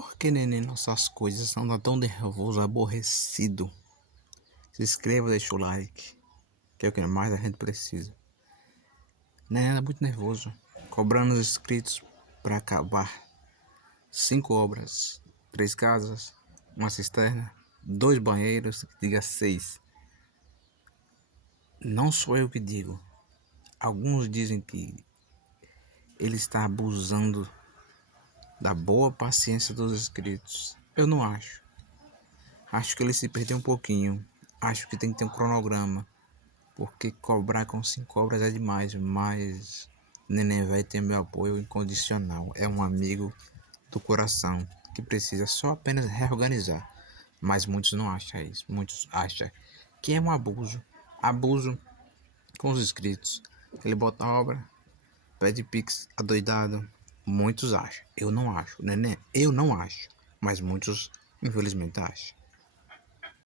Por que, neném, nossas coisas andam tão nervoso, aborrecido? Se inscreva, deixa o like, que é o que mais a gente precisa. Neném anda muito nervoso, cobrando os inscritos para acabar 5 obras, 3 casas, uma cisterna, 2 banheiros, diga 6. Não sou eu que digo. Alguns dizem que ele está abusando da boa paciência dos inscritos. Eu não acho. Acho que ele se perdeu um pouquinho. Acho que tem que ter um cronograma. Porque cobrar com 5 obras é demais. Mas Neném Velho tem meu apoio incondicional. É um amigo do coração que precisa só apenas reorganizar. Mas muitos não acham isso. Muitos acham que é um abuso. Abuso com os inscritos. Ele bota a obra, pede pix adoidado. Muitos acham. Eu não acho. Neném, eu não acho. Mas muitos, infelizmente, acham.